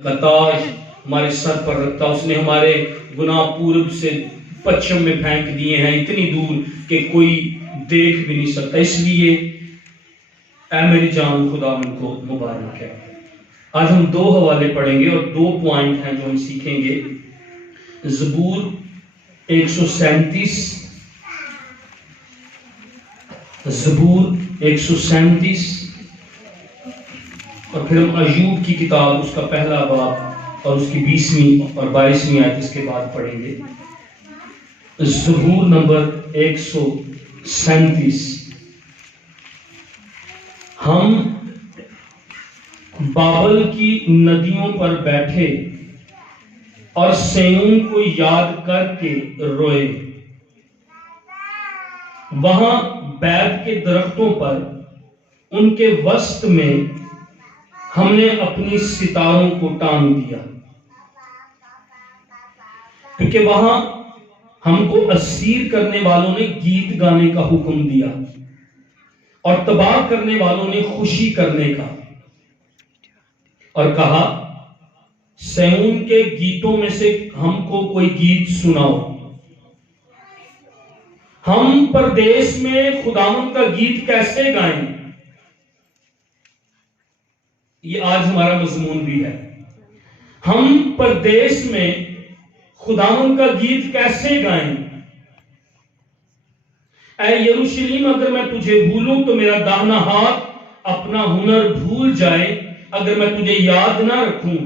کا تاج ہمارے سر پر رکھتا، اس نے ہمارے گناہ پورب سے پچھم میں پھینک دیے ہیں، اتنی دور کہ کوئی دیکھ بھی نہیں سکتا۔ اس لیے اے میری جان خدا ان کو مبارک ہے۔ آج ہم 2 حوالے پڑھیں گے اور 2 پوائنٹ ہیں جو ہم سیکھیں گے۔ زبور 137، زبور 137، اور پھر ہم ایوب کی کتاب اس کا پہلا باب اور اس کی 20ویں اور 22ویں آیت اس کے بعد پڑھیں گے۔ زبور نمبر 137۔ ہم بابل کی ندیوں پر بیٹھے اور سیون کو یاد کر کے روئے، وہاں بیت کے درختوں پر ان کے وسط میں ہم نے اپنی ستاروں کو ٹانگ دیا، کیونکہ وہاں ہم کو اسیر کرنے والوں نے گیت گانے کا حکم دیا اور تباہ کرنے والوں نے خوشی کرنے کا، اور کہا سیون کے گیتوں میں سے ہم کو کوئی گیت سناؤ۔ ہم پردیس میں خداوند کا گیت کیسے گائیں؟ یہ آج ہمارا مضمون بھی ہے۔ ہم پردیس میں خداوند کا گیت کیسے گائیں؟ اے یروشلیم، اگر میں تجھے بھولوں تو میرا داہنا ہاتھ اپنا ہنر بھول جائے، اگر میں تجھے یاد نہ رکھوں،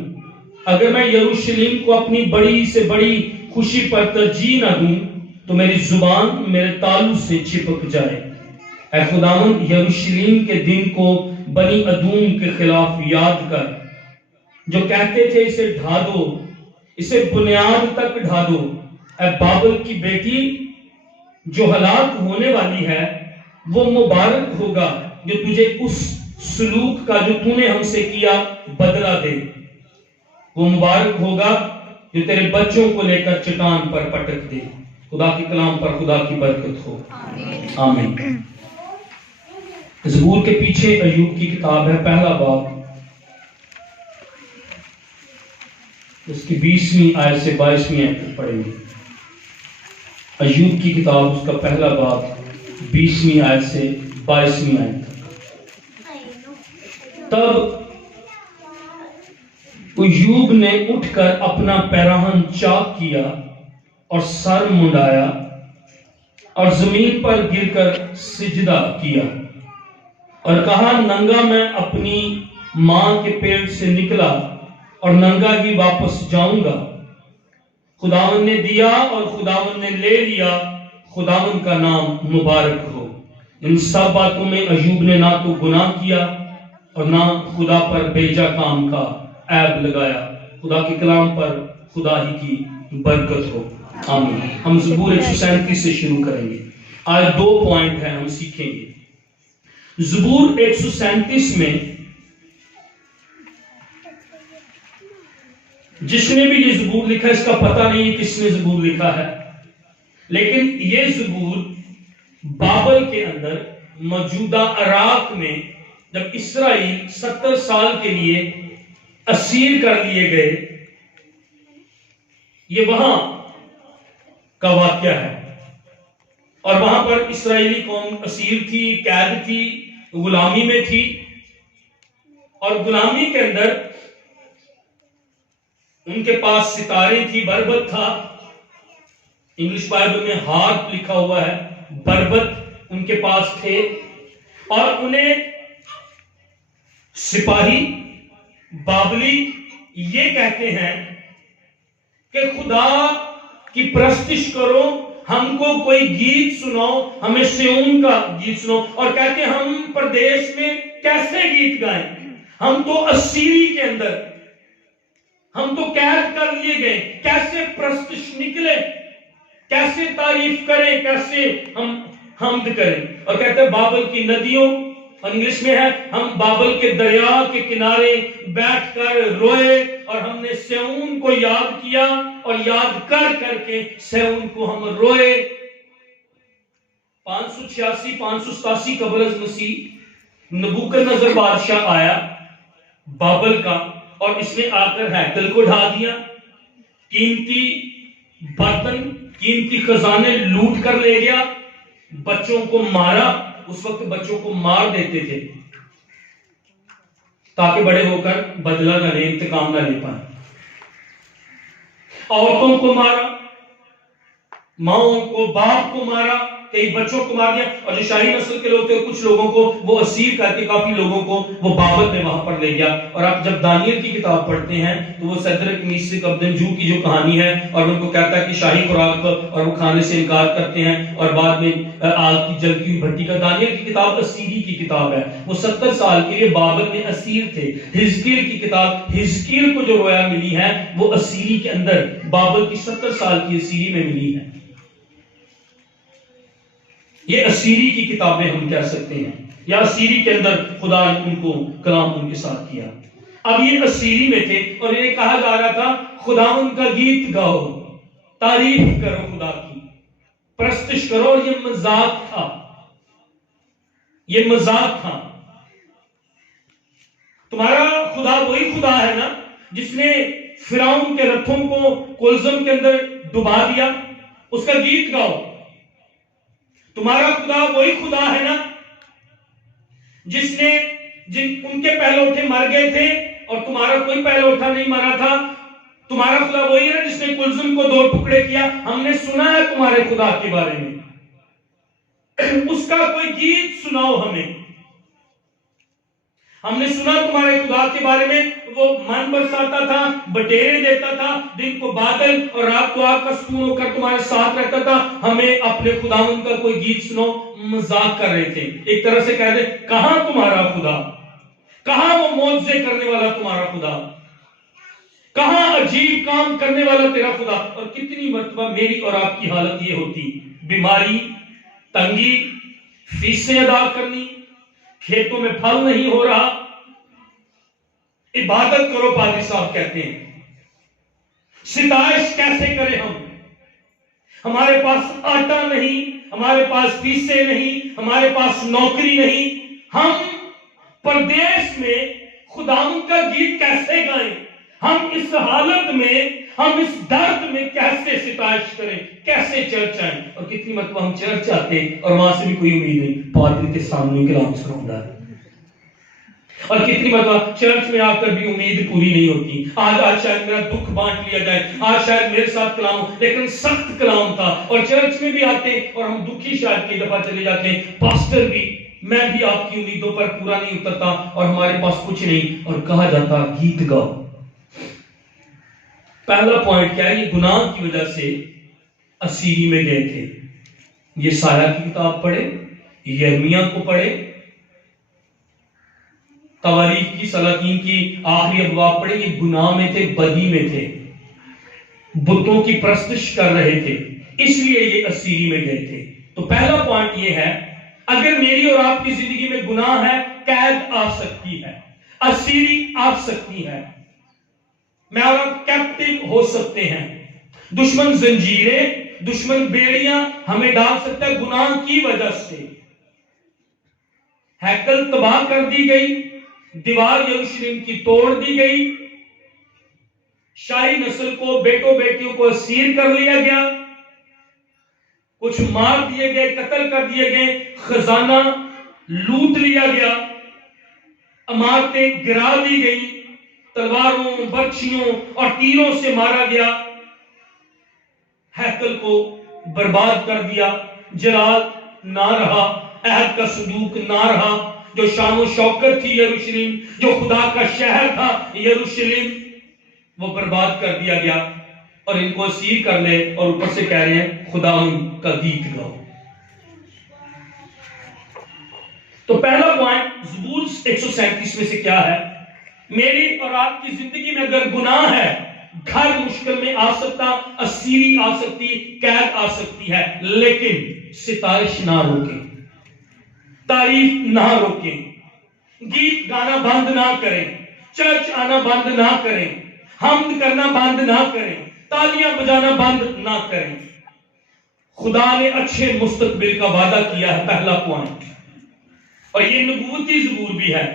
اگر میں یروشلیم کو اپنی بڑی سے بڑی خوشی پر ترجیح نہ دوں تو میری زبان میرے تالو سے چپک جائے۔ اے خداوند، یروشلیم کے دن کو بنی ادوم کے خلاف یاد کر، جو کہتے تھے اسے ڈھا دو، اسے بنیاد تک ڈھا دو۔ اے بابل کی بیٹی، جو ہلاک ہونے والی ہے، وہ مبارک ہوگا جو تجھے اس سلوک کا جو تو نے ہم سے کیا بدلہ دے۔ وہ مبارک ہوگا جو تیرے بچوں کو لے کر چٹان پر پٹک دے۔ خدا کے کلام پر خدا کی برکت ہو، آمین۔ زبور کے پیچھے ایوب کی کتاب ہے، پہلا باب، اس کی 20ویں آیت سے 22ویں آیت تک پڑھیں گے۔ ایوب کی کتاب اس کا پہلا باب 20ویں آیت سے 22ویں آیت تک۔ تب ایوب نے اٹھ کر اپنا پیراہن چاک کیا اور سر منڈایا اور زمین پر گر کر سجدہ کیا اور کہا، ننگا میں اپنی ماں کے پیٹ سے نکلا اور ننگا ہی واپس جاؤں گا۔ خداوند نے دیا اور خداوند نے لے لیا، خداوند کا نام مبارک ہو۔ ان سب باتوں میں ایوب نے نہ تو گناہ کیا اور نہ خدا پر بیجا کام کا عیب لگایا۔ خدا کے کلام پر خدا ہی کی برکت ہو، آمین۔ ہم زبور 137 سے شروع کریں گے۔ آج 2 پوائنٹ ہیں ہم سیکھیں گے۔ زبور 137 میں جس نے بھی یہ زبور لکھا اس کا پتہ نہیں کس نے زبور لکھا ہے، لیکن یہ زبور بابل کے اندر موجودہ عراق میں جب اسرائیل 70 سال کے لیے اسیر کر لیے گئے، یہ وہاں کا واقعہ ہے، اور وہاں پر اسرائیلی قوم اسیر تھی، قید تھی، غلامی میں تھی، اور غلامی کے اندر ان کے پاس ستارے تھی، بربط تھا، انگلش بائبل میں ہارپ لکھا ہوا ہے، بربط ان کے پاس تھے، اور انہیں سپاہی بابلی یہ کہتے ہیں کہ خدا کی پرستش کرو، ہم کو کوئی گیت سناؤ، ہمیں سیون کا گیت سناؤ، اور کہتے ہیں ہم پردیس میں کیسے گیت گائیں؟ ہم تو اسیری کے اندر، ہم تو قید کر لیے گئے، کیسے پرستش نکلے، کیسے تعریف کریں، کیسے ہم حمد کریں؟ اور کہتے ہیں بابل کی ندیوں، اور انگلش میں ہے ہم بابل کے دریا کے کنارے بیٹھ کر روئے، اور ہم نے سیون کو یاد کیا، اور یاد کر کر کے سیون کو ہم روئے۔ 586-587 قبل از مسیح نبوکدنضر بادشاہ آیا بابل کا، اور اس نے آ کر ہیکل کو ڈھا دیا، قیمتی برتن، قیمتی خزانے لوٹ کر لے گیا، بچوں کو مارا۔ اس وقت بچوں کو مار دیتے تھے تاکہ بڑے ہو کر بدلہ نہ لے، انتقام نہ لے پائیں۔ عورتوں کو مارا، ماؤں کو، باپ کو مارا، کئی بچوں کو مار دیا۔ اور جو شاہی نسل کے لوگ تھے کچھ لوگوں کو وہ اسیر کر کے کافی لوگوں کو وہ بابل میں وہاں پر لے گیا۔ اور آپ جب دانیل کی کتاب پڑھتے ہیں تو وہ صدرک میشک عبدنجو کی جو کہانی ہے، اور ان کو کہتا ہے کہ شاہی خوراک اور وہ کھانے سے انکار کرتے ہیں، اور بعد میں آگ کی جلتی ہوئی بھٹی کا۔ دانیل کی کتاب اسیری کی کتاب ہے، وہ 70 سال کے لیے بابل میں اسیر تھے۔ حزقیل کی کتاب، حزقیل کو جو رویا ملی ہے وہ اسیری کے اندر بابل کی 70 سال کی اسیری میں ملی ہے۔ یہ اسیری کی کتابیں ہم کہہ سکتے ہیں، یا اسیری کے اندر خدا نے ان کو کلام ان کے ساتھ کیا۔ اب یہ اسیری میں تھے اور انہیں کہا جا رہا تھا خداوند کا گیت گاؤ، تعریف کرو خدا کی، پرستش کرو۔ اور یہ مذاق تھا، یہ مذاق تھا۔ تمہارا خدا وہی خدا ہے نا جس نے فرعون کے رتھوں کو کلزم کے اندر ڈبا دیا، اس کا گیت گاؤ۔ تمہارا خدا وہی خدا ہے نا جس نے ان کے پہلوٹے مر گئے تھے اور تمہارا کوئی پہلوٹا نہیں مرا تھا۔ تمہارا خدا وہی ہے نا جس نے کلزم کو 2 ٹکڑے کیا۔ ہم نے سنا ہے تمہارے خدا کے بارے میں، اس کا کوئی گیت سناؤ ہمیں۔ ہم نے سنا تمہارے خدا کے بارے میں، وہ من برساتا تھا، بٹیرے دیتا تھا، دن کو بادل اور رات کو آگ کا ستون ہو کر تمہارے ساتھ رہتا تھا۔ ہمیں اپنے خداوند کا کوئی گیت سنو۔ مذاق کر رہے تھے، ایک طرح سے کہہ دے کہاں تمہارا خدا، کہاں وہ معجزے کرنے والا تمہارا خدا، کہاں عجیب کام کرنے والا تیرا خدا۔ اور کتنی مرتبہ میری اور آپ کی حالت یہ ہوتی، بیماری، تنگی، فیسیں ادا کرنی، کھیتوں میں پھل نہیں ہو رہا، عبادت کرو پادری صاحب کہتے ہیں، ستائش کیسے کریں ہم؟ ہمارے پاس آٹا نہیں، ہمارے پاس فیسیں نہیں، ہمارے پاس نوکری نہیں، ہم پردیس میں خداوند کا گیت کیسے گائیں؟ ہم اس حالت میں، ہم اس درد میں کیسے ستائش کریں، کیسے چرچ آئیں؟ اور کتنی مرتبہ ہم چرچ آتے ہیں اور وہاں سے بھی کوئی امید نہیں، پادری کے سامنے کلام سناتا ہے۔ اور کتنی مرتبہ چرچ میں آ کر بھی امید پوری نہیں ہوتی۔ آج شاید میرا دکھ بانٹ لیا جائے، آج شاید میرے ساتھ کلام ہو، لیکن سخت کلام تھا۔ اور چرچ میں بھی آتے ہیں اور ہم دکھی شاید کئی دفعہ چلے جاتے ہیں، پاسٹر بھی، میں بھی آپ کی امیدوں پر پورا نہیں اترتا اور ہمارے پاس کچھ نہیں، اور کہا جاتا گیت گاؤ۔ پہلا پوائنٹ کیا ہے؟ یہ گناہ کی وجہ سے اسیری میں گئے تھے۔ یہ سایہ کی کتاب پڑھے، یرمیہ کو پڑھے، تواریخ کی، سلاطین کی آخری ابواب پڑھے، یہ گناہ میں تھے، بدی میں تھے، بتوں کی پرستش کر رہے تھے، اس لیے یہ اسیری میں گئے تھے۔ تو پہلا پوائنٹ یہ ہے، اگر میری اور آپ کی زندگی میں گناہ ہے، قید آ سکتی ہے، اسیری آ سکتی ہے، میں اور آپ کیپٹیو ہو سکتے ہیں، دشمن زنجیریں، دشمن بیڑیاں ہمیں ڈال سکتا ہے گناہ کی وجہ سے۔ ہیکل تباہ کر دی گئی، دیوار یروشلم کی توڑ دی گئی، شاہی نسل کو، بیٹوں بیٹیوں کو اسیر کر لیا گیا، کچھ مار دیے گئے، قتل کر دیے گئے، خزانہ لوٹ لیا گیا، عمارتیں گرا دی گئی، تلواروں، برچھیوں اور تیروں سے مارا گیا، ہیکل کو برباد کر دیا، جلال نہ رہا، عہد کا صندوق نہ رہا، جو شان و شوکت تھی یروشلم، جو خدا کا شہر تھا یروشلم، وہ برباد کر دیا گیا، اور ان کو اسیر کر لے، اور اوپر سے کہہ رہے ہیں خداوند کا گیت گاؤ۔ تو پہلا پوائنٹ زبور 137 میں سے کیا ہے؟ میری اور آپ کی زندگی میں اگر گناہ ہے، گھر مشکل میں آ سکتا، اسیری آ سکتی، قید آ سکتی ہے، لیکن ستائش نہ روکیں، تعریف نہ روکیں، گیت گانا بند نہ کریں، چرچ آنا بند نہ کریں، حمد کرنا بند نہ کریں، تالیاں بجانا بند نہ کریں۔ خدا نے اچھے مستقبل کا وعدہ کیا ہے، پہلا پوائنٹ، اور یہ نبوتی زبور بھی ہے۔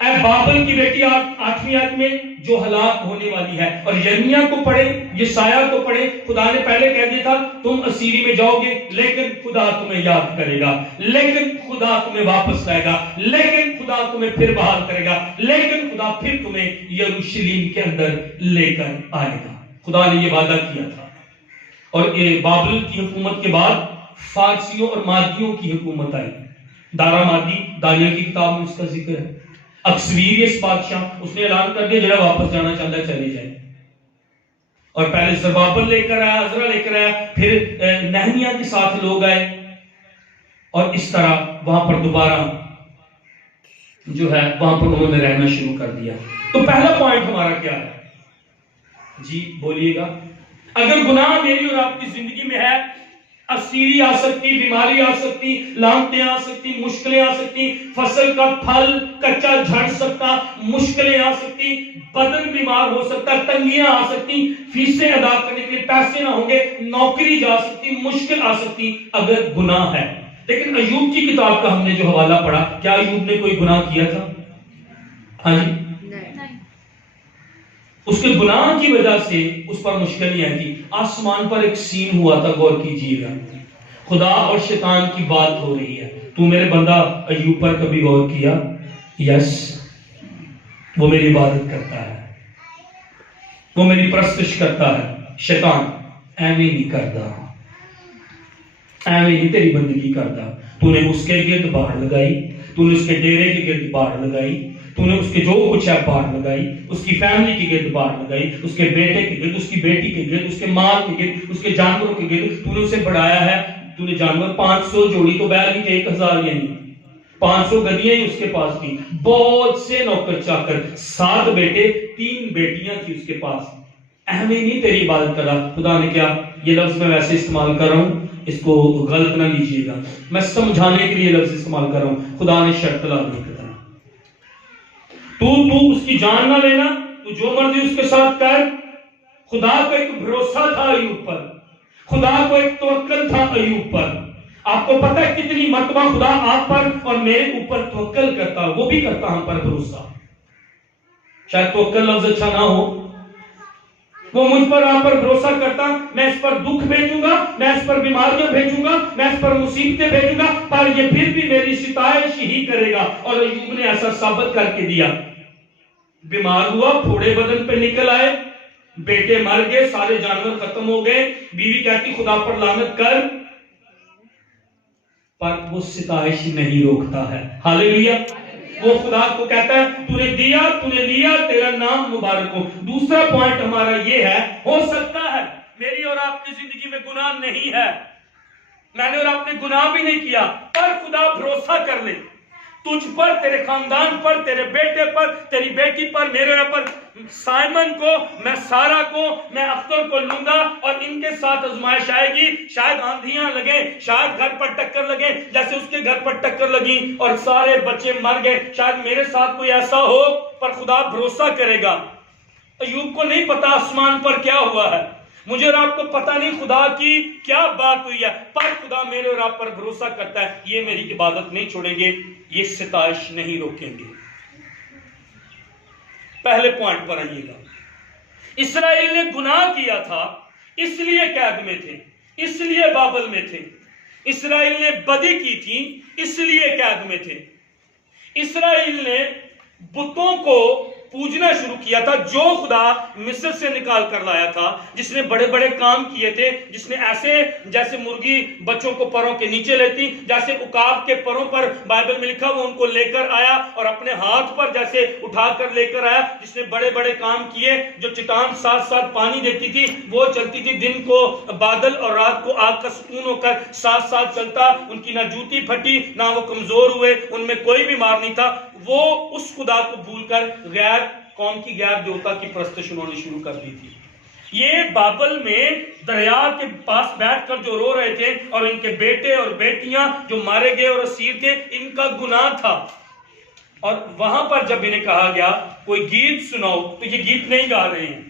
اے بابل کی بیٹی، 8ویں آیت میں جو ہلاک ہونے والی ہے. اور یرمیہ کو پڑھیں، یسایہ کو پڑھیں. خدا نے پہلے کہہ دیا تھا تم اسیری میں جاؤ گے، لیکن خدا تمہیں یاد کرے گا، لیکن خدا تمہیں واپس لائے گا، لیکن خدا تمہیں پھر بحال کرے گا، لیکن خدا پھر تمہیں یروشلم کے اندر لے کر آئے گا. خدا نے یہ وعدہ کیا تھا. اور یہ بابل کی حکومت کے بعد فارسیوں اور مادیوں کی حکومت آئی. دارا مادی، دانیل کی کتاب میں اس کا ذکر ہے. اکسویریس بادشاہ، اس نے اعلان کر دیا جڑا واپس جانا چاہتا ہے چلے جائے. اور پہلے زربابل لے کر آیا، عزرا لے کر آیا، پھر نہمیہ کے ساتھ لوگ آئے، اور اس طرح وہاں پر دوبارہ جو ہے وہاں پر انہوں نے رہنا شروع کر دیا. تو پہلا پوائنٹ ہمارا کیا ہے؟ جی بولیے گا. اگر گناہ میری اور آپ کی زندگی میں ہے، اسیری آ سکتی، بیماری آ سکتی، لعنتیں آ سکتی، مشکلیں آ سکتی، فصل کا پھل کچا جھڑ سکتا، مشکلیں آ سکتی، بدن بیمار ہو سکتا، تنگیاں آ سکتی، فیسیں ادا کرنے کے لیے پیسے نہ ہوں گے، نوکری جا سکتی، مشکل آ سکتی اگر گناہ ہے. لیکن ایوب کی کتاب کا ہم نے جو حوالہ پڑھا، کیا ایوب نے کوئی گناہ کیا تھا؟ ہاں جی، اس کے گناہ کی وجہ سے اس پر مشکل نہیں آئی تھی. آسمان پر ایک سین ہوا تھا، غور کیجیے گا. خدا اور شیطان کی بات ہو رہی ہے. تو میرے بندہ ایوب پر کبھی غور کیا؟ یس، وہ میری عبادت کرتا ہے، وہ میری پرستش کرتا ہے. شیطان ایویں نہیں کرتا، ایویں نہیں تیری بندگی کرتا. تو نے اس کے گرد باڑ لگائی، تو نے اس کے ڈیرے کے گرد باڑ لگائی، تو نے اس کے جو کچھ ہے باڑ لگائی، اس کی فیملی کے گرد باڑ لگائی، اس کے بیٹے کے گرد، اس کی بیٹی کے گرد، اس کے مال کے گرد، اس کے جانوروں کے گرد. تو نے اسے بڑھایا ہے. تو نے جانور 500 جوڑی تو بیل کی، 1000 یعنی 500 گدیاں ہی اس کے پاس تھی، بہت سے نوکر چاکر، 7 بیٹے، 3 بیٹیاں تھی اس کے پاس. اہم نہیں تیری عبادت کرا. خدا نے کیا، یہ لفظ میں ویسے استعمال کر رہا ہوں، اس کو غلط نہ لیجیے گا، میں سمجھانے کے لیے لفظ استعمال کر رہا ہوں. خدا نے شرط لگا دی، تو اس کی جان نہ لینا، تو جو مرضی اس کے ساتھ کر. خدا کو ایک بھروسہ تھا ایوب پر، خدا کو ایک توکل تھا ایوب پر. آپ کو پتہ ہے کتنی مرتبہ خدا آپ پر اور میرے اوپر توکل کرتا، وہ بھی کرتا ہم پر بھروسہ. شاید توکل لفظ اچھا نہ ہو، وہ مجھ پر آپ پر بھروسہ کرتا، میں اس پر دکھ بھیجوں گا، میں اس پر بیماریاں بھیجوں گا، میں اس پر مصیبتیں بھیجوں گا، پر یہ پھر بھی میری ستائش ہی کرے گا. اور ایوب نے ایسا ثابت کر کے دیا. بیمار ہوا، پھوڑے بدن پہ نکل آئے، بیٹے مر گئے، سارے جانور ختم ہو گئے، بیوی کہتی خدا پر لعنت کر، پر وہ ستائش نہیں روکتا ہے. ہاللیلویہ. وہ خدا کو کہتا ہے تو نے دیا، تو نے لیا، تیرا نام مبارک ہو. دوسرا پوائنٹ ہمارا یہ ہے، ہو سکتا ہے میری اور آپ کی زندگی میں گناہ نہیں ہے، میں نے اور آپ نے گناہ بھی نہیں کیا، پر خدا بھروسہ کر لے تجھ پر، تیرے خاندان پر، تیرے بیٹے پر، تیری بیٹی پر، میرے پر. سائمن کو، میں سارا کو، میں اختر کو لوں گا، اور ان کے ساتھ آزمائش آئے گی. شاید آندھیاں لگیں، شاید گھر پر ٹکر لگے جیسے اس کے گھر پر ٹکر لگی اور سارے بچے مر گئے. شاید میرے ساتھ کوئی ایسا ہو، پر خدا بھروسہ کرے گا. ایوب کو نہیں پتا آسمان پر کیا ہوا ہے، مجھے اور آپ کو پتہ نہیں خدا کی کیا بات ہوئی ہے، پر خدا میرے اور آپ پر بھروسہ کرتا ہے. یہ میری عبادت نہیں چھوڑیں گے، یہ ستائش نہیں روکیں گے. پہلے پوائنٹ پر آئیے گا. اسرائیل نے گناہ کیا تھا، اس لیے قید میں تھے، اس لیے بابل میں تھے. اسرائیل نے بدی کی تھی، اس لیے قید میں تھے. اسرائیل نے بتوں کو پوجنا شروع کیا تھا، جو خدا مصر سے نکال کر لایا تھا، جس نے بڑے بڑے کام کیے تھے، جس نے ایسے جیسے مرغی بچوں کو پروں کے نیچے لیتی، جیسے عقاب کے پروں پر بائبل میں لکھا وہ ان کو لے کر آیا اور اپنے ہاتھ پر جیسے اٹھا کر لے کر آیا. جس نے بڑے بڑے کام کیے، جو چٹان ساتھ ساتھ پانی دیتی تھی وہ چلتی تھی، دن کو بادل اور رات کو آگ کا ستون ہو کر ساتھ ساتھ چلتا. ان کی نہ جوتی پھٹی، نہ وہ کمزور ہوئے، ان میں کوئی بیمار نہیں تھا. وہ اس خدا کو بھول کر غیر قوم کی غیر دیوتا کی پرستش انہوں نے شروع کر دی تھی. یہ بابل میں دریا کے پاس بیٹھ کر جو رو رہے تھے، اور ان کے بیٹے اور بیٹیاں جو مارے گئے اور اسیر تھے، ان کا گناہ تھا. اور وہاں پر جب انہیں کہا گیا کوئی گیت سناؤ، تو یہ گیت نہیں گا رہے ہیں،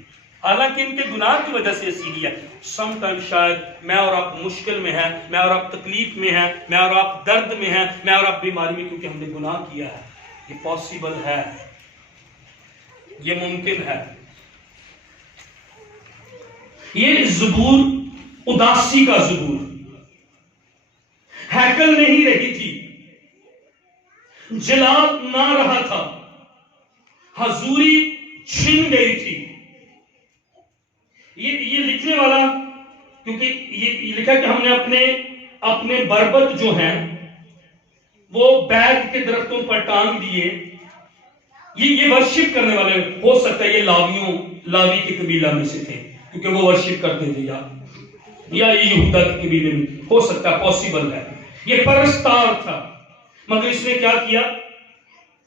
حالانکہ ان کے گناہ کی وجہ سے اسیری ہے. سم ٹائم شاید میں اور آپ مشکل میں ہیں، میں اور آپ تکلیف میں ہیں، میں اور آپ درد میں ہیں، میں اور آپ بیماری میں، کیونکہ ہم نے گناہ کیا ہے. یہ پاسبل ہے، یہ ممکن ہے. یہ زبور اداسی کا زبور، ہیکل نہیں رہی تھی، جلال نہ رہا تھا، حضوری چھن گئی تھی. یہ لکھنے والا، کیونکہ یہ لکھا کہ ہم نے اپنے بربط جو ہیں وہ بیت کے درختوں پر ٹانگ دیے. یہ ورشپ کرنے والے، ہو سکتا ہے یہ لاوی کے قبیلہ میں سے تھے، کیونکہ وہ ورشپ کرتے تھے، یا یہودا کے قبیلے میں، ہو سکتا ہے، پاسبل ہے. یہ پرستار تھا، مگر اس نے کیا کیا؟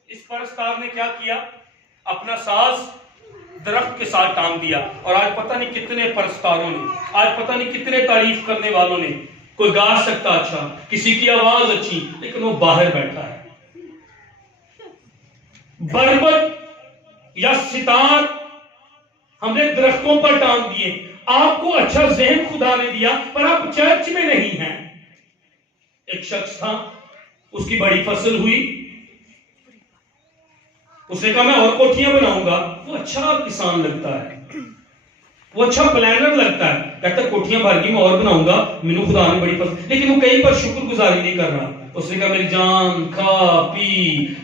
اس پرستار نے کیا کیا؟ اپنا ساز درخت کے ساتھ ٹانگ دیا. اور آج پتہ نہیں کتنے پرستاروں نے، آج پتہ نہیں کتنے تعریف کرنے والوں نے، کوئی گا سکتا اچھا، کسی کی آواز اچھی، لیکن وہ باہر بیٹھا ہے. بربط یا ستار ہم نے درختوں پر ٹانگ دیے. آپ کو اچھا ذہن خدا نے دیا، پر آپ چرچ میں نہیں ہیں. ایک شخص تھا، اس کی بڑی فصل ہوئی، اس نے کہا میں اور کوٹھیاں بناؤں گا. وہ اچھا کسان لگتا ہے، وہ اچھا پلانر لگتا ہے، کہتا ہے کوٹھیاں بھر گئی میں اور بناؤں گا، مینوں خدا نے بڑی فصل. لیکن وہ کہیں پر شکر گزاری نہیں کر رہا. اس نے کہا میری جان کھا پی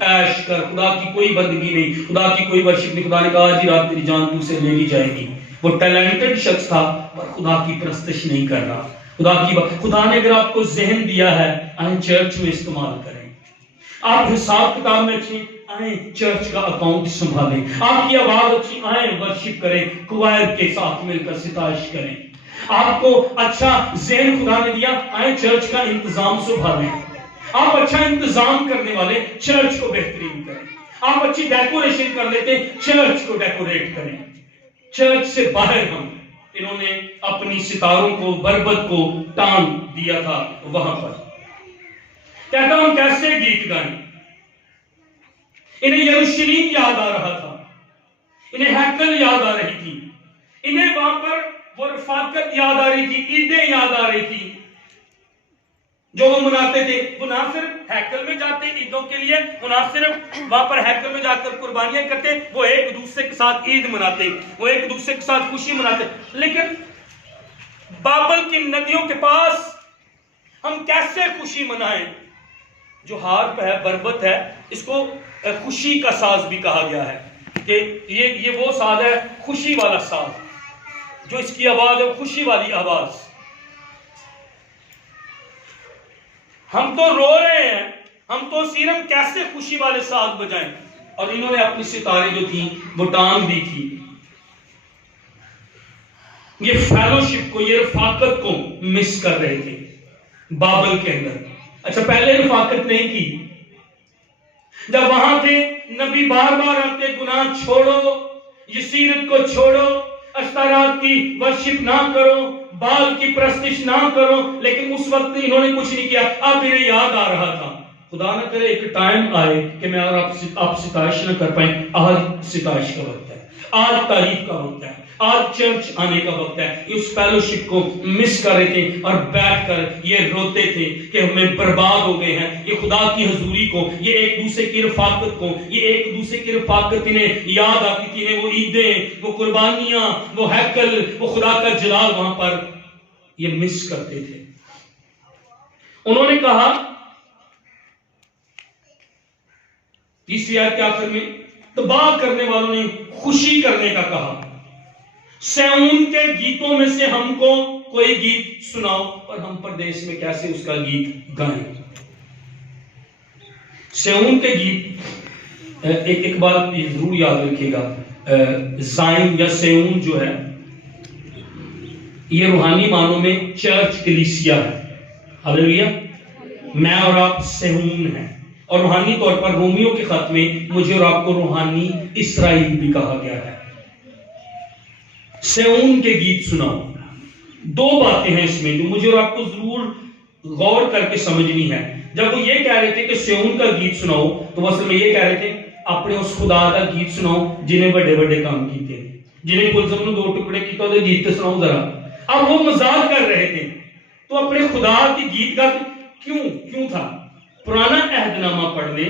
عیش کر، خدا کی کوئی بندگی نہیں، خدا کی کوئی ورشپ نہیں. خدا نے کہا آج ہی رات تیری جان تو سے لے لی جائے گی. وہ ٹیلنٹڈ شخص تھا، پر خدا کی پرستش نہیں کر رہا. خدا نے اگر آپ کو ذہن دیا ہے، آئیں چرچ میں استعمال کریں. آپ حساب کتاب میں اچھی، آئیں چرچ کا اکاؤنٹ سنبھالیں. آپ کی آواز اچھی، آئیں ورشپ کریں، کوائر کے ساتھ مل کر ستائش کریں. آپ کو اچھا ذہن خدا نے دیا، آئیں چرچ کا انتظام سنبھالیں. آپ اچھا انتظام کرنے والے، چرچ کو بہترین کریں. آپ اچھی ڈیکوریشن کر لیتے، چرچ کو ڈیکوریٹ کریں. چرچ سے باہر انہوں نے اپنی ستاروں کو، بربط کو ٹانگ دیا تھا وہاں پر. کہتا ہوں کیسے گیت گائیں. انہیں یروشلیم یاد آ رہا تھا، انہیں ہیکل یاد آ رہی تھی، انہیں وہاں پر وہ رفاقت یاد آ رہی تھی، عیدیں یاد آ رہی تھی جو وہ مناتے تھے. وہ نہ صرف ہیکل میں جاتے عیدوں کے لیے، وہ نہ صرف وہاں پر ہیکل میں جا کر قربانیاں کرتے، وہ ایک دوسرے کے ساتھ عید مناتے، وہ ایک دوسرے کے ساتھ خوشی مناتے. لیکن بابل کی ندیوں کے پاس ہم کیسے خوشی منائیں؟ جو ہارپ ہے، بربط ہے، اس کو خوشی کا ساز بھی کہا گیا ہے، کہ یہ وہ ساز ہے، خوشی والا ساز، جو اس کی آواز ہے خوشی والی آواز. ہم تو رو رہے ہیں، ہم تو صرف کیسے خوشی والے ساز بجائیں. اور انہوں نے اپنی ستارے جو تھی وہ ٹانگ دی تھی. یہ فیلوشپ کو، یہ رفاقت کو مس کر رہے تھے بابل کے اندر. اچھا پہلے رفاقت نہیں کی، جب وہاں تھے نبی بار بار آتے، گناہ چھوڑو، یسیرت کو چھوڑو، اشتارات کی ورشپ نہ کرو، بال کی پرستش نہ کرو. لیکن اس وقت انہوں نے کچھ نہیں کیا. اب انہیں یاد آ رہا تھا. خدا نہ کرے ایک ٹائم آئے کہ میں اور آپ ستائش نہ کر پائیں. آج ستائش کا وقت ہے، آج تعریف کا وقت ہے، آج چرچ آنے کا وقت ہے. اس فیلوشپ کو مس کر رہے تھے اور بیٹھ کر یہ روتے تھے کہ ہمیں برباد ہو گئے ہیں. یہ خدا کی حضوری کو، یہ ایک دوسرے کی رفاقت کو، یہ ایک دوسرے کی رفاقت انہیں یاد آتی تھی. انہیں وہ عیدیں، وہ قربانیاں، وہ ہیکل، وہ خدا کا جلال وہاں پر یہ مس کرتے تھے. انہوں نے کہا تیسری آیت کے آخر میں، تباہ کرنے والوں نے خوشی کرنے کا کہا. سیون کے گیتوں میں سے ہم کو کوئی گیت سناؤ، اور ہم پردیس میں کیسے اس کا گیت گائیں. سیون کے گیت، ایک بات یہ ضرور یاد رکھیے گا، زائن یا سیون جو ہے یہ روحانی معنوں میں چرچ کلیسیا ہے. ہاللیلویا. میں اور آپ سیون ہیں، اور روحانی طور پر رومیوں کے خط میں مجھے اور آپ کو روحانی اسرائیل بھی کہا گیا ہے. سیون کے گیت سناؤ. دو باتیں ہیں اس میں جو مجھے اور آپ کو ضرور غور کر کے سمجھنی ہے. جب وہ یہ کہہ رہے تھے کہ سیون کا گیت سناؤ، تو وہ اصل میں یہ کہہ رہے تھے اپنے اس خدا کا گیت سناؤ جنہیں بڑے بڑے کام کیتے، جنہیں کلزم نے 2 ٹکڑے کیتا، وہ گیت سناؤ ذرا. اب وہ مذاق کر رہے تھے، تو اپنے خدا کی گیت گاتے کیوں تھا؟ پرانا عہد نامہ پڑھ لیں،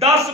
10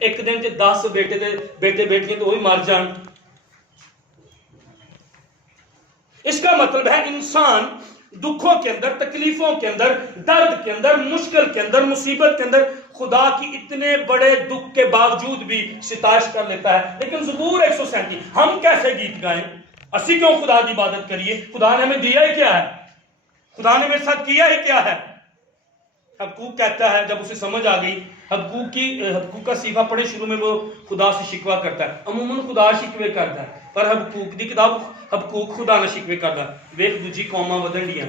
ایک دن کے 10 بیٹے بیٹیاں تو وہی مر جان. اس کا مطلب ہے انسان دکھوں کے اندر، تکلیفوں کے اندر، درد کے اندر، مشکل کے اندر، مصیبت کے اندر خدا کی اتنے بڑے دکھ کے باوجود بھی ستائش کر لیتا ہے. لیکن زبور 137 ہم کیسے گیت گائیں؟ اسی کیوں خدا کی عبادت کریے؟ خدا نے ہمیں دیا ہی کیا ہے؟ خدا نے میرے ساتھ کیا ہی کیا ہے؟ حبقوق کہتا ہے، جب اسے سمجھ آ گئی، حبقوق کا صحیفہ پڑھے، شروع میں وہ خدا سے شکوہ کرتا ہے. عموماً خدا شکوے کرتا ہے، پر حبقوق دی کتاب حبقوق خدا نہ شکوے کرتا ہے. ویکھ دوجی قوماں بدل ڈیاں،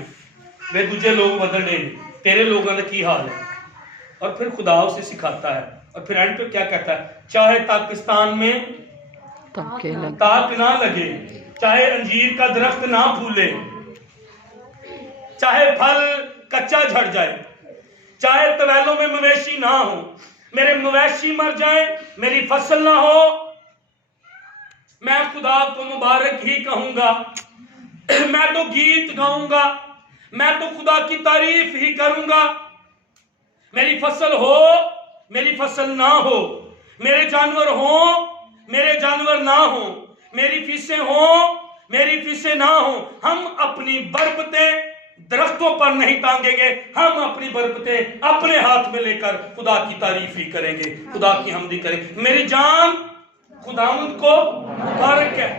وے دوجے لوگ بدل ڈے، تیرے لوگوں کا کی حال ہے. اور پھر خدا اسے سکھاتا ہے، اور پھر اینڈ پہ کیا کہتا ہے؟ چاہے پاکستان میں تاک نہ لگے، چاہے انجیر کا درخت نہ پھولے، چاہے پھل کچا جھڑ جائے، چاہے طویلوں میں مویشی نہ ہو، میرے مویشی مر جائیں، میری فصل نہ ہو، میں خدا کو مبارک ہی کہوں گا. میں تو گیت گاؤں گا، میں تو خدا کی تعریف ہی کروں گا. میری فصل ہو، میری فصل نہ ہو، میرے جانور ہوں، میرے جانور نہ ہوں، میری فیسیں ہوں، میری فیسیں نہ ہوں، ہم اپنی برکتیں درختوں پر نہیں ٹانگیں گے، ہم اپنی برکتیں اپنے ہاتھ میں لے کر خدا کی تعریف ہی کریں گے، خدا کی حمدی کریں گے. میری جان خداوند کو مبارک ہے،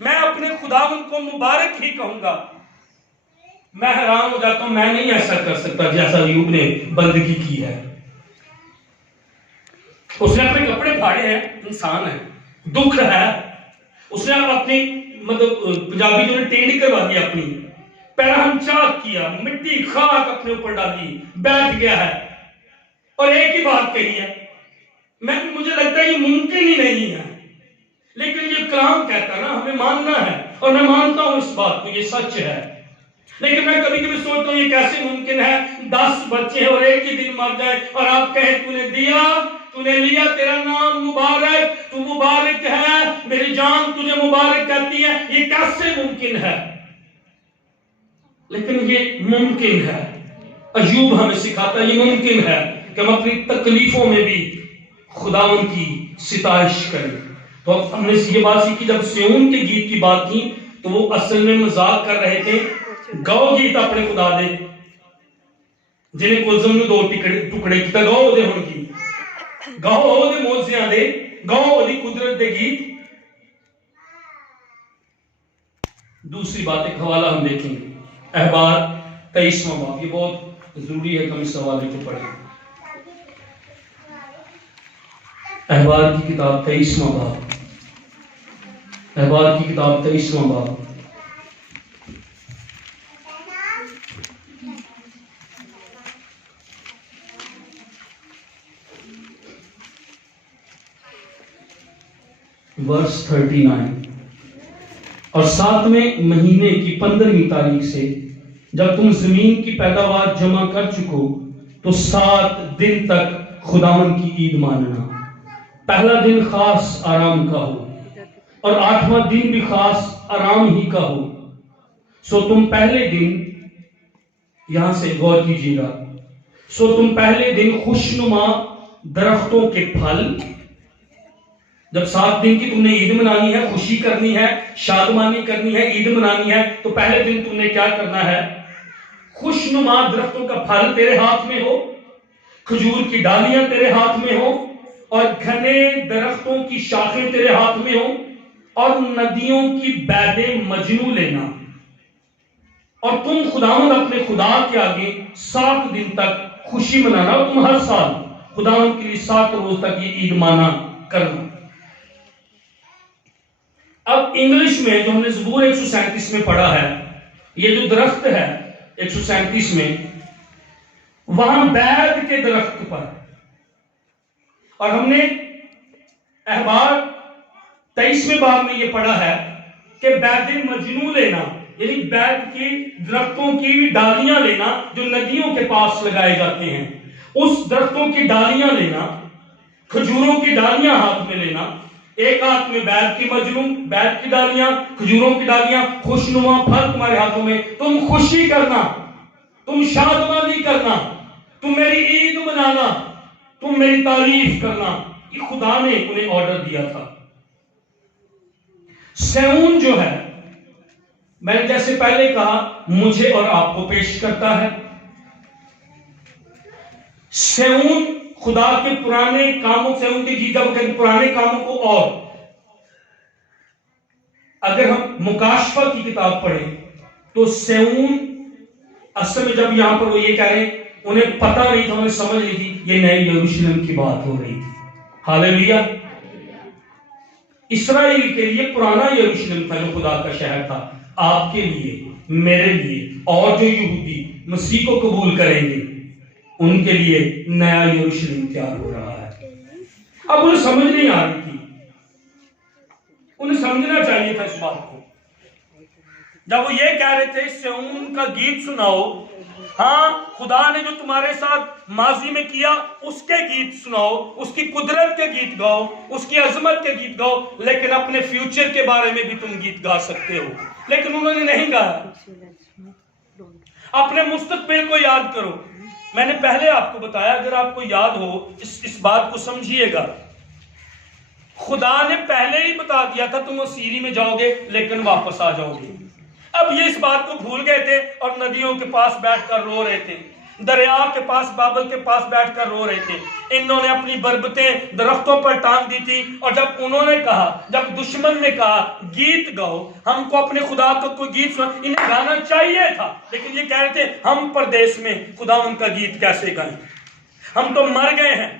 میں اپنے خداوند کو مبارک ہی کہوں گا. میں حیران ہو جاتا ہوں، میں نہیں ایسا کر سکتا جیسا ایوب نے بندگی کی ہے. اس نے اپنے کپڑے پھاڑے ہیں، انسان ہے، دکھ ہے. اس نے اپنی پنجابی جو نے ٹینڈی کروا دی، اپنی پیرہن چاک کیا، مٹی خاک اپنے اوپر ڈالی، بیٹھ گیا ہے اور ایک ہی بات کہی ہے. مجھے لگتا ہے یہ ممکن ہی نہیں ہے، لیکن یہ کلام کہتا ہے نا، ہمیں ماننا ہے، اور میں مانتا ہوں اس بات کو، یہ سچ ہے. لیکن میں کبھی کبھی سوچتا ہوں یہ کیسے ممکن ہے 10 بچے اور ایک ہی دن مر جائے اور آپ کہیں تو نے دیا، تو نے لیا، تیرا نام مبارک، تو مبارک ہے، میری جان تجھے مبارک کہتی ہے. یہ کیسے ممکن ہے؟ لیکن یہ ممکن ہے. ایوب ہمیں سکھاتا ہے یہ ممکن ہے کہ ہم اپنی تکلیفوں میں بھی خداوند کی ستائش کریں. تو ہم نے یہ بات سیکھی، جب سیون کے گیت کی بات کی تو وہ اصل میں مذاق کر رہے تھے. گاؤ گیت اپنے خدا دے جنہیں کلزم نے 2 ٹکڑے کیتا، گاؤ دے ہن کی، گاؤ دے موزیاں دے، گاؤ دی قدرت دے گیت. دوسری بات ایک حوالہ ہم دیکھیں گے، احبار 23واں باب. یہ بہت ضروری ہے کہ ہم اس حوالے کو پڑھیں. احبار کی کتاب 23واں باب، احبار کی کتاب 23واں باب. ورس 39. اور 7ویں مہینے کی 15ویں تاریخ سے جب تم زمین کی پیداوار جمع کر چکو تو 7 دن تک خداوند کی عید ماننا. پہلا دن خاص آرام کا ہو اور 8واں دن بھی خاص آرام ہی کا ہو. سو تم پہلے دن، یہاں سے غور کیجیے گا، سو تم پہلے دن خوشنما درختوں کے پھل، جب 7 دن کی تم نے عید منانی ہے، خوشی کرنی ہے، شادمانی کرنی ہے، عید منانی ہے، تو پہلے دن تم نے کیا کرنا ہے؟ خوشنما درختوں کا پھل تیرے ہاتھ میں ہو، کھجور کی ڈالیاں تیرے ہاتھ میں ہو، اور گھنے درختوں کی شاخیں تیرے ہاتھ میں ہو، اور ندیوں کی بیدیں مجنو لینا. اور تم خداوند اپنے خدا کے آگے 7 دن تک خوشی منانا. اور تم ہر سال خداوند کے لیے 7 روز تک یہ عید مانا کرنا. اب انگلش میں جو ہم نے زبور 137 میں پڑھا ہے، یہ جو درخت ہے 137 میں، وہاں بید کے درخت پر، اور ہم نے احبار 23ویں باب میں یہ پڑھا ہے کہ بید مجنو لینا، یعنی بید کی درختوں کی ڈالیاں لینا جو ندیوں کے پاس لگائے جاتے ہیں، اس درختوں کی ڈالیاں لینا، کھجوروں کی ڈالیاں ہاتھ میں لینا. ایک ہاتھ میں بید کی مجنو، بید کی ڈالیاں، کھجوروں کی ڈالیاں، خوشنما پھل تمہارے ہاتھوں میں. تم خوشی کرنا، تم شادمانی کرنا، تم میری عید منانا، تم میری تعریف کرنا، یہ خدا نے انہیں آرڈر دیا تھا۔ سیون جو ہے، میں نے جیسے پہلے کہا، مجھے اور آپ کو پیش کرتا ہے۔ سیون خدا کے پرانے کاموں، سیون کے گیت جب کہتے پرانے کاموں کو، اور اگر ہم مکاشفہ کی کتاب پڑھیں تو سیون اصل میں جب یہاں پر وہ یہ کہہ رہے ہیں، انہیں پتہ نہیں تھا، انہیں سمجھ نہیں تھی یہ نئے یروشلم کی بات ہو رہی تھی۔ ہاللیلویہ۔ اسرائیل کے لیے پرانا یروشلم تھا جو خدا کا شہر تھا، آپ کے لیے، میرے لیے، اور جو یہودی مسیح کو قبول کریں گے ان کے لیے نیا یروشلم تیار ہو رہا ہے۔ اب انہیں سمجھ نہیں آ رہی تھی، انہیں سمجھنا چاہیے تھا اس بات کو۔ جب وہ یہ کہہ رہے تھے سیون کا گیت سناؤ، ہاں خدا نے جو تمہارے ساتھ ماضی میں کیا اس کے گیت سناؤ، اس کی قدرت کے گیت گاؤ، اس کی عظمت کے گیت گاؤ، لیکن اپنے فیوچر کے بارے میں بھی تم گیت گا سکتے ہو، لیکن انہوں نے نہیں گایا۔ اپنے مستقبل کو یاد کرو۔ میں نے پہلے آپ کو بتایا، اگر آپ کو یاد ہو اس بات کو سمجھیے گا، خدا نے پہلے ہی بتا دیا تھا تم اسیری میں جاؤ گے لیکن واپس آ جاؤ گے۔ اب یہ اس بات کو بھول گئے تھے اور ندیوں کے پاس بیٹھ کر رو رہے تھے، دریا کے پاس، بابل کے پاس بیٹھ کر رو رہے تھے۔ انہوں نے اپنی بربتیں درختوں پر ٹانگ دی تھی، اور جب انہوں نے کہا، جب دشمن نے کہا گیت گاؤ، ہم کو اپنے خدا کا کوئی گیت سنا، انہیں گانا چاہیے تھا، لیکن یہ کہہ رہے تھے ہم پردیس میں خدا ان کا گیت کیسے گائیں، ہم تو مر گئے ہیں،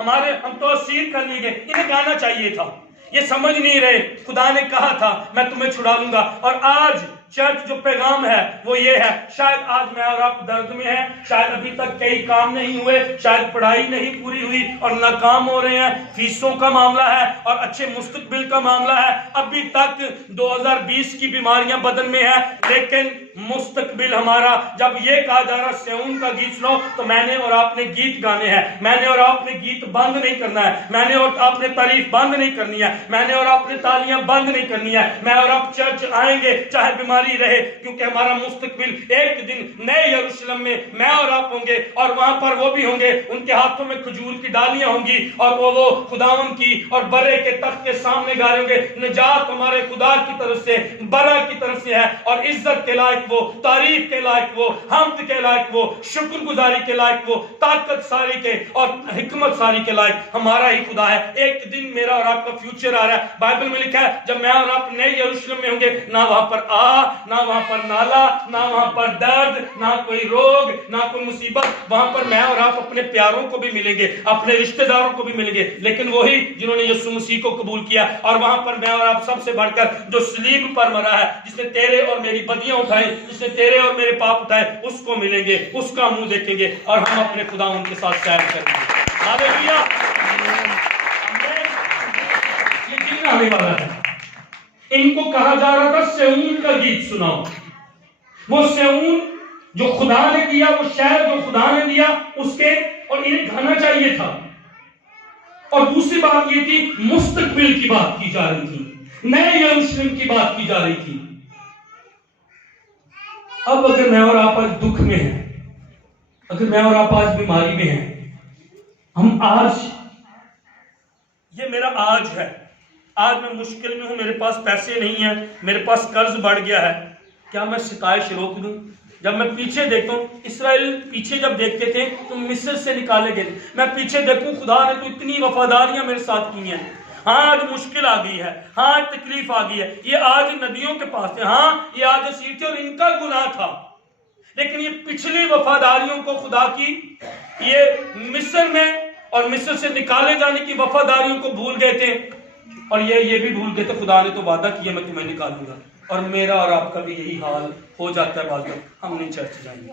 ہم تو اسیر کر لیے گئے، انہیں گانا چاہیے تھا۔ یہ سمجھ نہیں رہے، خدا نے کہا تھا میں تمہیں چھڑا لوں گا۔ اور آج چرچ جو پیغام ہے وہ یہ ہے، شاید آج میں اور آپ درد میں ہیں، شاید ابھی تک کئی کام نہیں ہوئے، شاید پڑھائی نہیں پوری ہوئی اور ناکام ہو رہے ہیں، فیسوں کا معاملہ ہے اور اچھے مستقبل کا معاملہ ہے، ابھی تک 2020 کی بیماریاں بدن میں ہیں، لیکن مستقبل ہمارا، جب یہ کہا جا رہا سیون کا گیت سنو، تو میں نے اور آپ نے گیت گانے ہیں، میں نے اور آپ نے گیت بند نہیں کرنا ہے، میں نے اور آپ نے تعریف بند نہیں کرنی ہے، میں نے اور آپ نے تالیاں بند نہیں کرنی ہے، میں اور آپ چرچ آئیں گے چاہے بیماری رہے، کیونکہ ہمارا مستقبل ایک دن نئے یروشلم میں میں اور آپ ہوں گے، اور وہاں پر وہ بھی ہوں گے، ان کے ہاتھوں میں کھجور کی ڈالیاں ہوں گی، اور وہ خداوند کی اور برے کے تخت کے سامنے گا رہے ہوں گے، نجات ہمارے خدا کی طرف سے، برا کی طرف سے ہے، اور عزت کے لائق وہ، تعریف کے لائق وہ، حمد کے لائق وہ، شکر گزاری کے لائق وہ، طاقت ساری کے اور حکمت ساری کے لائق ہمارا ہی خدا ہے۔ ایک دن میرا اور آپ کا فیوچر آ رہا ہے، بائبل میں لکھا ہے جب میں اور آپ نئے یروشلم میں ہوں گے، نہ وہاں پر نہ وہاں پر نالا، نہ وہاں پر درد، نہ کوئی روگ، نہ کوئی مصیبت، وہاں پر میں اور آپ اپنے پیاروں کو بھی ملیں گے، اپنے رشتہ داروں کو بھی ملیں گے، لیکن وہی جنہوں نے یسوع مسیح کو قبول کیا، اور وہاں پر میں اور آپ سب سے بڑھ کر جو صلیب پر مرا ہے، جس نے تیرے اور میری بدیاں اٹھائیں، جس نے تیرے اور میرے پاپ اٹھائے، اس کو ملیں گے، اس کا منہ دیکھیں گے، اور ہم اپنے خدا ان کے ساتھ سیر کریں گے۔ ہاللیلویہ۔ یہ دن آنے والا ہے، ان کو کہا جا رہا تھا سیون کا گیت سناؤ، وہ سیون جو خدا نے دیا، وہ شہر جو خدا نے دیا اس کے، اور انہیں گانا چاہیے تھا۔ اور دوسری بات یہ تھی، مستقبل کی بات کی جا رہی تھی، نئے یروشلم کی بات کی جا رہی تھی۔ اب اگر میں اور آپ آج دکھ میں ہیں، اگر میں اور آپ آج بیماری میں ہیں، ہم آج، یہ میرا آج ہے، آج میں مشکل میں ہوں، میرے پاس پیسے نہیں ہیں، میرے پاس قرض بڑھ گیا ہے، کیا میں ستائش روک دوں؟ جب میں پیچھے دیکھتا ہوں، اسرائیل پیچھے جب دیکھتے تھے تو مصر سے نکالے گئے، میں پیچھے دیکھوں خدا نے تو اتنی وفاداریاں میرے ساتھ کی ہیں، ہاں آج مشکل آ گئی ہے، ہاں آج تکلیف آ گئی ہے، یہ آج ندیوں کے پاس تھے، ہاں یہ آج اسیر تھے اور ان کا گناہ تھا، لیکن یہ پچھلی وفاداریوں کو خدا کی، یہ مصر میں اور مصر سے نکالے جانے کی وفاداریوں کو بھول گئے تھے، اور یہ بھی بھول گئے تھے خدا نے تو وعدہ کیا میں تمہیں نکالوں گا۔ اور میرا اور آپ کا بھی یہی حال ہو جاتا ہے، بعض وقت ہم نہیں چرچ جائیں گے،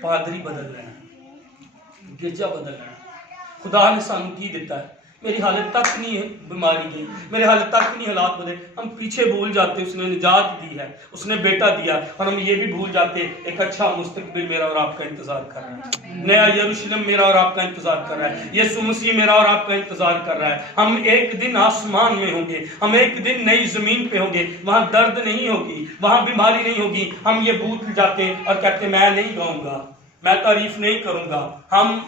پادری بدل رہے ہیں، گرجا بدل رہے ہیں، خدا نے سانو کی دیتا ہے، میری حالت تک نہیں ہے بیماری گئی، میرے حالت تک نہیں حالات بدلے، ہم پیچھے بھول جاتے اس نے نجات دی ہے، اس نے بیٹا دیا، اور ہم یہ بھی بھول جاتے ایک اچھا مستقبل میرا اور آپ کا انتظار کر رہا ہے، نیا یروشلم میرا اور آپ کا انتظار کر رہا ہے، یسوع مسیح میرا اور آپ کا انتظار کر رہا ہے، ہم ایک دن آسمان میں ہوں گے، ہم ایک دن نئی زمین پہ ہوں گے، وہاں درد نہیں ہوگی، وہاں بیماری نہیں ہوگی، ہم یہ بھول جاتے ہیں اور کہتے ہیں میں نہیں گاؤں گا، میں تعریف نہیں کروں گا، ہم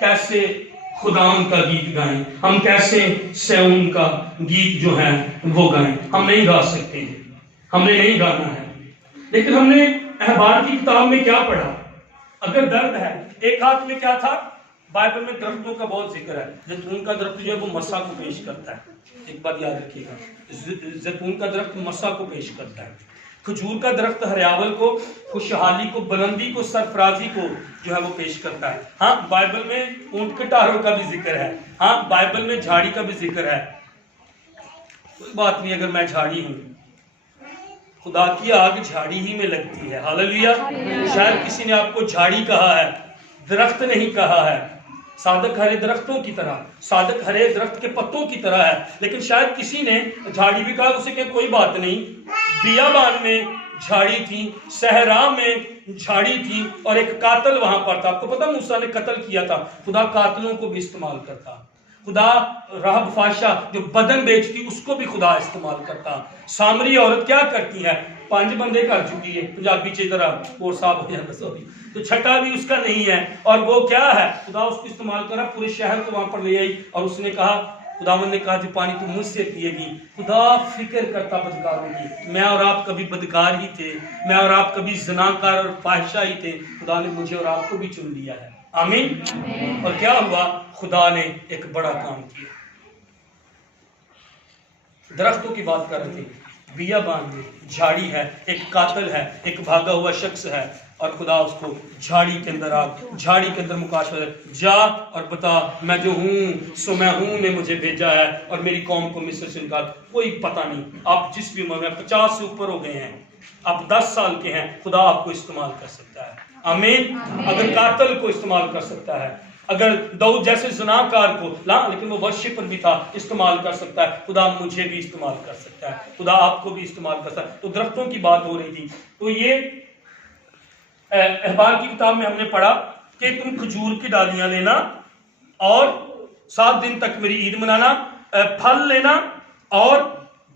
کیسے خداوند کا گیت گائیں؟ ہم کیسے سیون کا گیت جو ہے وہ گائیں؟ ہم نہیں گا سکتے ہیں، ہم نے نہیں گانا ہے۔ لیکن ہم نے احبار کی کتاب میں کیا پڑھا؟ اگر درد ہے، ایک ہاتھ میں کیا تھا؟ بائبل میں درختوں کا بہت ذکر ہے۔ زیتون کا درخت جو ہے وہ مسا کو پیش کرتا ہے، ایک بات یاد رکھیے گا، زیتون کا درخت مسا کو پیش کرتا ہے۔ کھجور کا درخت ہریاول کو، خوشحالی کو، بلندی کو، سرفرازی کو جو ہے وہ پیش کرتا ہے۔ ہاں بائبل میں اونٹ کے ٹاروں کا بھی ذکر ہے، ہاں بائبل میں جھاڑی کا بھی ذکر ہے۔ کوئی بات نہیں اگر میں جھاڑی ہوں، خدا کی آگ جھاڑی ہی میں لگتی ہے، ہاللیلویا۔ شاید کسی نے آپ کو جھاڑی کہا ہے، درخت نہیں کہا ہے۔ صادق ہرے درختوں کی طرح، صادق ہرے درخت کے پتوں کی طرح ہے، لیکن شاید کسی نے جھاڑی بھی کہا، اسے کہ کوئی بات نہیں، بیابان میں جھاڑی تھی، صحرا میں جھاڑی تھی، اور ایک قاتل وہاں پر تھا۔ آپ کو پتا موسیٰ نے قتل کیا تھا، خدا قاتلوں کو بھی استعمال کرتا، خدا راہب فاشا جو بدن بیچتی اس کو بھی خدا استعمال کرتا۔ سامری عورت کیا کرتی ہے؟ 5 بندے کر چکی ہے، پنجابی چی طرح اور صاحب ہو جائے سوری، تو چھٹا بھی اس کا نہیں ہے، اور وہ کیا ہے؟ خدا اس کو استعمال کرا، پورے شہر کو وہاں پر لے آئی، اور اس نے کہا، خداوند نے کہا جو پانی تو مجھ سے پیے گی۔ خدا فکر کرتا بدکاروں کی۔ میں اور آپ کبھی بدکار ہی تھے، میں اور آپ کبھی زناکار اور فاحشہ ہی تھے، خدا نے مجھے اور آپ کو بھی چن لیا ہے، آمین۔ اور کیا ہوا؟ خدا نے ایک بڑا کام کیا۔ درختوں کی بات کر رہے تھے، بیابان میں جھاڑی ہے، ایک قاتل ہے، ایک بھاگا ہوا شخص ہے، اور خدا اس کو جھاڑی کے اندر جھاڑی کے اندر مکاشفہ، جا اور بتا میں جو ہوں سو میں ہوں نے مجھے بھیجا ہے، اور میری قوم کو مصر سے نکال۔ کوئی پتہ نہیں آپ جس بھی عمر میں 50 سے اوپر ہو گئے ہیں، آپ 10 سال کے ہیں، خدا آپ کو استعمال کر سکتا ہے، آمین۔ اگر قاتل کو استعمال کر سکتا ہے، اگر داؤد جیسے زناکار کو، لیکن وہ ورشپر بھی تھا، استعمال کر سکتا ہے، خدا مجھے بھی استعمال کر سکتا ہے، خدا آپ کو بھی استعمال کر سکتا ہے۔ تو درختوں کی بات ہو رہی تھی، تو یہ احبار کی کتاب میں ہم نے پڑھا کہ تم کھجور کی ڈالیاں لینا اور 7 دن تک میری عید منانا، پھل لینا اور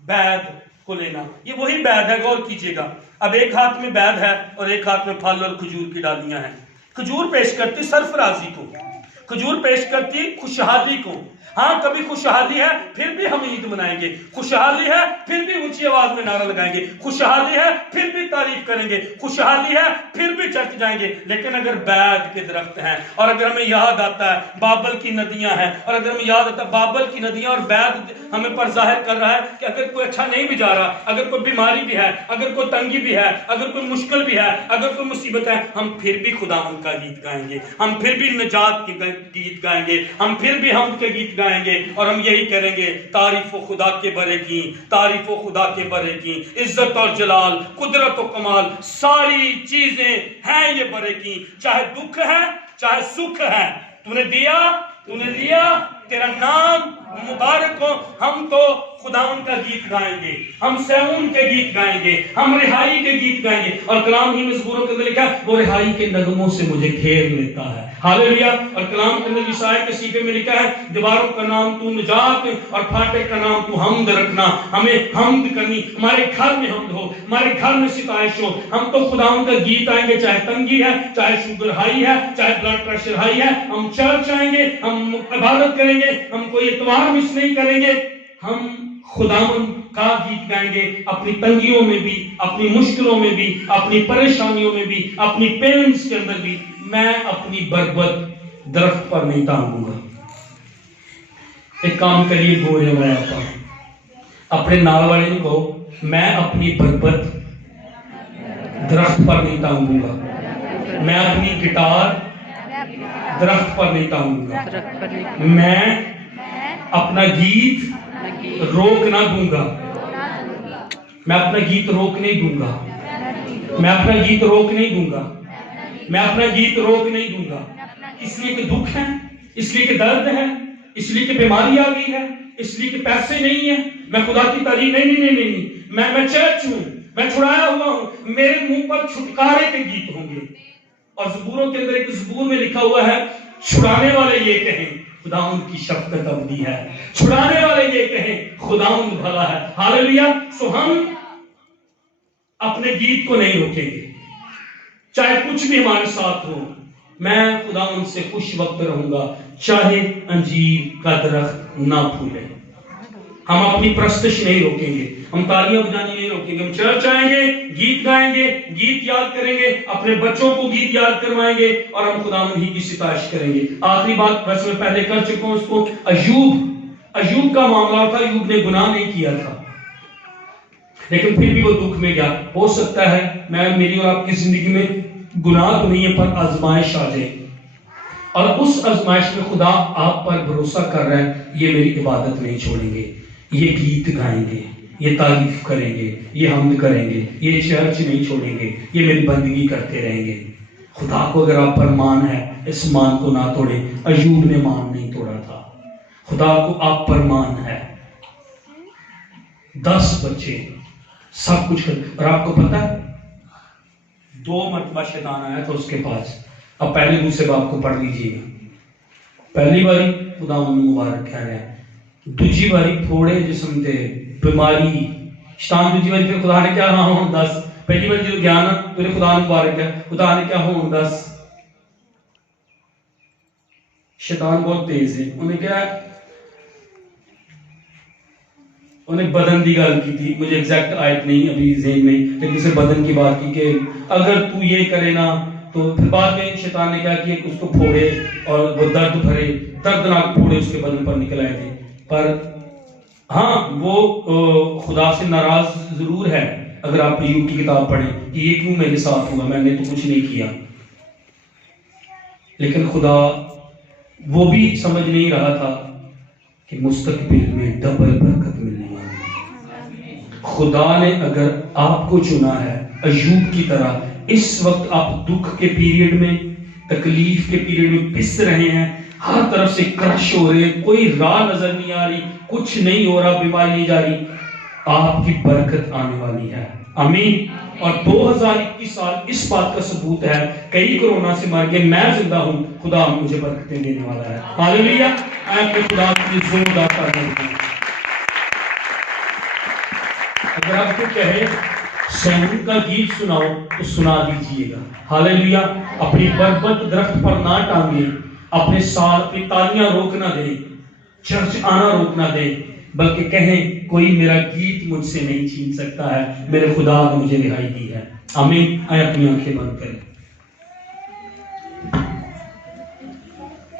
بید کو لینا۔ یہ وہی بید ہے، غور کیجئے گا۔ اب ایک ہاتھ میں بید ہے اور ایک ہاتھ میں پھل اور کھجور کی ڈالیاں ہیں۔ کھجور پیش کرتی سرفرازی کو، کھجور پیش کرتی خوشحالی کو۔ ہاں کبھی خوشحالی ہے پھر بھی ہم عید منائیں گے، خوشحالی ہے پھر بھی اونچی آواز میں نعرہ لگائیں گے، خوشحالی ہے پھر بھی تعریف کریں گے، خوشحالی ہے پھر بھی چرچ جائیں گے۔ لیکن اگر بید کے درخت ہیں، اور اگر ہمیں یاد آتا ہے بابل کی ندیاں ہیں، اور اگر ہمیں یاد آتا ہے بابل کی ندیاں اور بید ہمیں پر ظاہر کر رہا ہے کہ اگر کوئی اچھا نہیں بھی جا رہا، اگر کوئی بیماری بھی ہے، اگر کوئی تنگی بھی ہے، اگر کوئی مشکل بھی ہے، اگر کوئی مصیبت ہے، ہم پھر بھی خداوند کا گیت گائیں گے، ہم پھر بھی نجات کے گیت گائیں گے، ہم پھر بھی حمد کے گیت گائیں گے، اور ہم یہی کریں گے، تعریف و خدا کے برے کی، تعریف و خدا کے برے کی، عزت اور جلال، قدرت و کمال، ساری چیزیں ہیں یہ برے کی، چاہے دکھ ہے چاہے سکھ ہے، تو نے دیا تو نے لیا، تیرا نام مبارک ہو۔ ہم تو خداوند کا گیت گائیں گے، ہم سیون کے گیت گائیں گے، ہم رہائی کے گیت گائیں گے، اور کلام ہی مزموروں کے اندر لکھا ہے وہ رہائی کے نغموں سے مجھے گھیر لیتا ہے، ہاللیلویا۔ اور کلام کے اندر عیسائی کے صحیفے میں لکھا ہے دیواروں کا نام تو نجات اور پھاٹک کا نام تو حمد رکھنا۔ ہمیں حمد کرنی، ہمارے گھر میں حمد ہو، ہمارے گھر میں ستائش ہو۔ ہم تو خداوند کا گیت آئیں گے، چاہے تنگی ہے، چاہے شوگر ہائی ہے، چاہے بلڈ پریشر ہائی ہے، ہم چرچ آئیں گے، ہم عبادت کریں گے، ہم کوئی اتوار مس نہیں کریں گے، ہم خداوند کا گیت گائیں گے، اپنی تنگیوں میں بھی، اپنی مشکلوں میں بھی، اپنی پریشانیوں میں بھی، اپنی پینس کے اندر بھی۔ میں اپنی بربت درخت پر نہیں ٹانگوں گا۔ ایک کام کریے گورے میں اپنے نال والے نے کہو میں اپنی بربت درخت پر نہیں ٹانگوں گا، میں اپنی گٹار درخت پر نہیں ٹانگوں گا، میں اپنا گیت روک نہ دوں گا، میں اپنا گیت روک نہیں دوں گا، میں اپنا گیت روک نہیں دوں گا، میں اپنا گیت روک نہیں دوں گا۔ اس لیے کہ دکھ ہے، اس لیے کہ درد ہے، اس لیے کہ بیماری آ گئی ہے، اس لیے کہ پیسے نہیں ہیں، میں خدا کی تعریف نہیں، میں چرچ ہوں، میں چھڑایا ہوا ہوں، میرے منہ پر چھٹکارے کے گیت ہوں گے۔ اور زبوروں کے اندر ایک زبور میں لکھا ہوا ہے چھڑانے والے یہ کہیں خداوند کی شفقت ابدی ہے، چھڑانے والے یہ کہیں خداوند بھلا ہے، ہاللیلویا۔ سو ہم اپنے گیت کو نہیں روکیں گے، چاہے کچھ بھی ہمارے ساتھ ہو، میں خدا ان سے خوش وقت رہوں گا چاہے انجیر کا درخت نہ پھولے. ہم اپنی پرستش نہیں روکیں گے, ہم تالیاں بجانی نہیں روکیں گے, ہم چرچ آئیں گے, گیت گائیں گے, گیت یاد کریں گے, اپنے بچوں کو گیت یاد کروائیں گے اور ہم خداوند ہی کی ستائش کریں گے. آخری بات بس میں پہلے کر چکا ہوں اس کو. ایوب کا معاملہ تھا, ایوب نے گناہ نہیں کیا تھا لیکن پھر بھی وہ دکھ میں گیا. ہو سکتا ہے میری اور آپ کی زندگی میں گناہ تو نہیں ہے پر آزمائش آ جائے, اور اس آزمائش میں خدا آپ پر بھروسہ کر رہا ہے, یہ میری عبادت نہیں چھوڑیں گے, یہ گیت گائیں گے, یہ تعریف کریں گے, یہ حمد کریں گے, یہ چرچ نہیں چھوڑیں گے, یہ میری بندگی کرتے رہیں گے. خدا کو اگر آپ پر مان ہے, اس مان کو نہ توڑیں. ایوب نے مان نہیں توڑا تھا. خدا کو آپ پر مان ہے, 10 بچے, سب کچھ اور آپ کو پتا ہے 2 مرتبہ شیطان آیا تھا اس کے پاس. اب پہلے دوسرے باب کو پڑھ لیجئے گا. پہلی باری خدا انہوں مبارک کہہ رہے ہیں, دوسری باری تھوڑے جسم تے بیماری شیطان, دوسری باری پھر خدا نے کیا ہاں ہوں 10. پہلی باری جو گیان پھر خدا نے مبارک ہے, خدا نے کیا ہوں 10. شیطان بہت تیز ہے, انہیں کیا انہیں بدن کی گل کی تھی, مجھے ایگزیکٹ آیت نہیں ابھی ذہن میں, لیکن اسے بدن کی بات کی کہ اگر تو یہ کرے نا تو. پھر بعد میں شیطان نے کیا کیا کہ اس کو پھوڑے اور وہ درد بھرے دردناک پھوڑے اس کے بدن پر نکل آئے تھے. پر ہاں وہ خدا سے ناراض ضرور ہے. اگر آپ ایوب کی کتاب پڑھیں کہ یہ کیوں میرے ساتھ ہوا, میں نے تو کچھ نہیں کیا. لیکن خدا وہ بھی سمجھ نہیں رہا تھا کہ مستقبل میں ڈبل برکت ملنے والی ہے. خدا نے اگر آپ کو چنا ہے ایوب کی طرح, اس وقت آپ دکھ کے پیریڈ میں, تکلیف کے پیریڈ میں پس رہے ہیں, ہر طرف سے کرش ہو رہے ہیں, کوئی راہ نظر نہیں آ رہی, کچھ نہیں ہو رہا, بیماری نہیں جا رہی, آپ کی برکت آنے والی ہے. آمین. اور 2021 سال اس بات کا ثبوت ہے, کئی کورونا سے مر گئے, میں زندہ ہوں, خدا مجھے برکتیں دینے والا ہے. ہاللیلویا. میں اپنے خدا کی زوردار تعریف کرتا ہوں. اگر آپ کو کہے سیمون کا گیت سناؤ تو سنا دیجئے گا. ہاللیلویا. اپنی بربت درخت پر نہ ٹانگیں, اپنے سال اپنی تالیاں روک نہ دیں, چرچ آنا روک نہ دیں, بلکہ کہیں کوئی میرا گیت مجھ سے نہیں چھین سکتا ہے, میرے خدا نے مجھے رہائی دی ہے. آمین. آئے اپنی آنکھیں بند کریں.